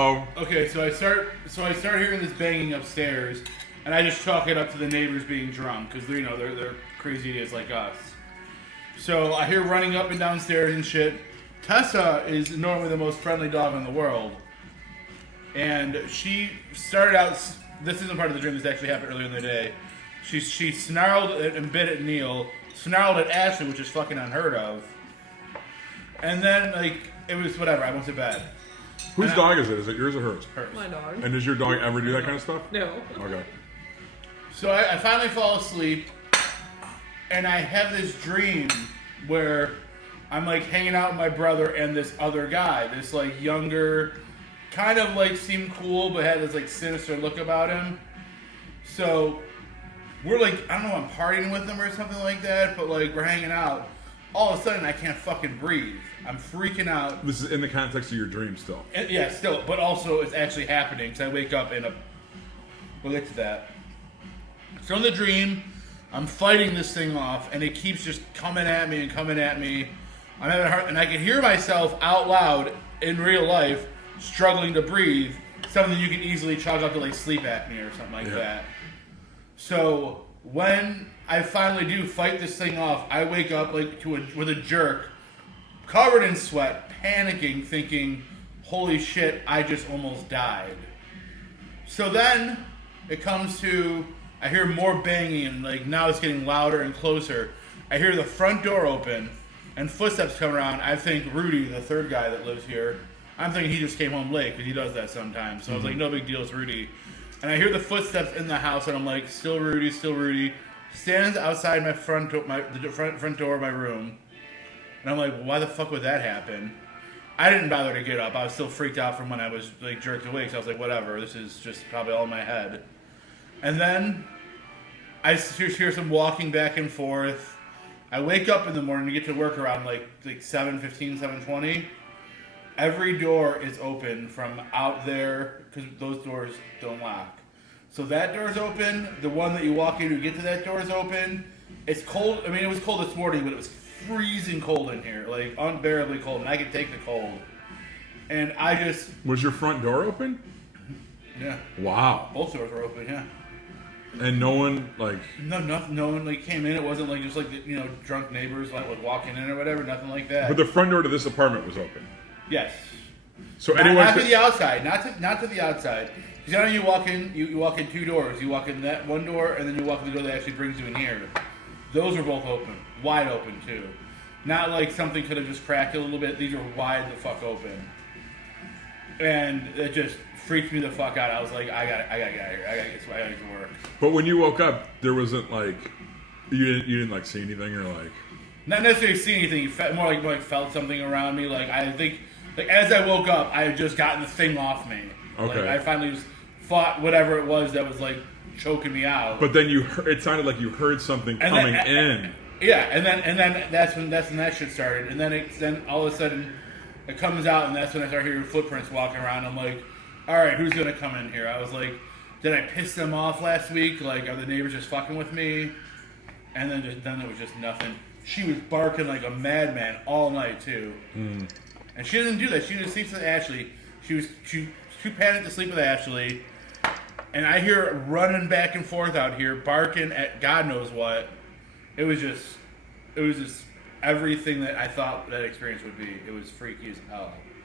Okay, so I start hearing this banging upstairs, and I just chalk it up to the neighbors being drunk because they're crazy idiots like us. So I hear running up and downstairs and shit. Tessa is normally the most friendly dog in the world, and she started out. This isn't part of the dream. This actually happened earlier in the day. She snarled and bit at Neil, snarled at Ashley, which is fucking unheard of, and then it was whatever. I went to bed. Whose dog is it? Is it yours or hers? Hers. My dog. And does your dog ever do that kind of stuff? No. Okay. So I finally fall asleep, and I have this dream where I'm hanging out with my brother and this other guy, this younger, kind of seemed cool but had this sinister look about him. So we're I don't know, I'm partying with him or something like that, but we're hanging out. All of a sudden I can't fucking breathe. I'm freaking out. This is in the context of your dream still. Yeah, still, but also it's actually happening because I wake up in a. We'll get to that. So in the dream, I'm fighting this thing off, and it keeps just coming at me and coming at me. I'm having a hard, and I can hear myself out loud in real life struggling to breathe. Something you can easily chalk up to sleep apnea or something like that. So when I finally do fight this thing off, I wake up with a jerk, covered in sweat, panicking, thinking, holy shit, I just almost died. So then it comes to, I hear more banging, and now it's getting louder and closer. I hear the front door open and footsteps come around. I think Rudy, the third guy that lives here, I'm thinking he just came home late because he does that sometimes. So I was like, no big deal, it's Rudy. And I hear the footsteps in the house, and I'm like, still Rudy, still Rudy. Stands outside the front door of my room. And I'm like, why the fuck would that happen? I didn't bother to get up. I was still freaked out from when I was jerked awake. So I was like, whatever. This is just probably all in my head. And then I hear some walking back and forth. I wake up in the morning to get to work around 7:15, 7:20. Every door is open from out there because those doors don't lock. So that door's open. The one that you walk in to get to that door is open. It's cold. I mean, it was cold this morning, but it was freezing cold in here, unbearably cold, and I could take the cold. And I just... Was your front door open? Yeah. Wow. Both doors were open, yeah. And no one, No one came in. It wasn't drunk neighbors walking in or whatever, nothing like that. But the front door to this apartment was open? Yes. So not to the outside, not to the outside. Because you walk in, you walk in two doors. You walk in that one door, and then you walk in the door that actually brings you in here. Those were both open, wide open too. Not something could have just cracked a little bit. These are wide the fuck open, and it just freaked me the fuck out. I was like, I gotta get out of here. I gotta get to work. But when you woke up, there wasn't you didn't see anything or not necessarily see anything. You felt more felt something around me. I think as I woke up, I had just gotten the thing off me. Okay. I finally just fought whatever it was that was choking me out. But then it sounded like you heard something coming in. Yeah, and then that's when that shit started. And then all of a sudden it comes out, and that's when I start hearing footprints walking around. I'm like, all right, who's gonna come in here? I was like, did I piss them off last week? Are the neighbors just fucking with me? And then it was just nothing. She was barking like a madman all night too. Mm. And she doesn't do that. She just sleeps with Ashley. She was too panicked to sleep with Ashley. And I hear her running back and forth out here, barking at God knows what. It was just everything that I thought that experience would be. It was freaky as hell.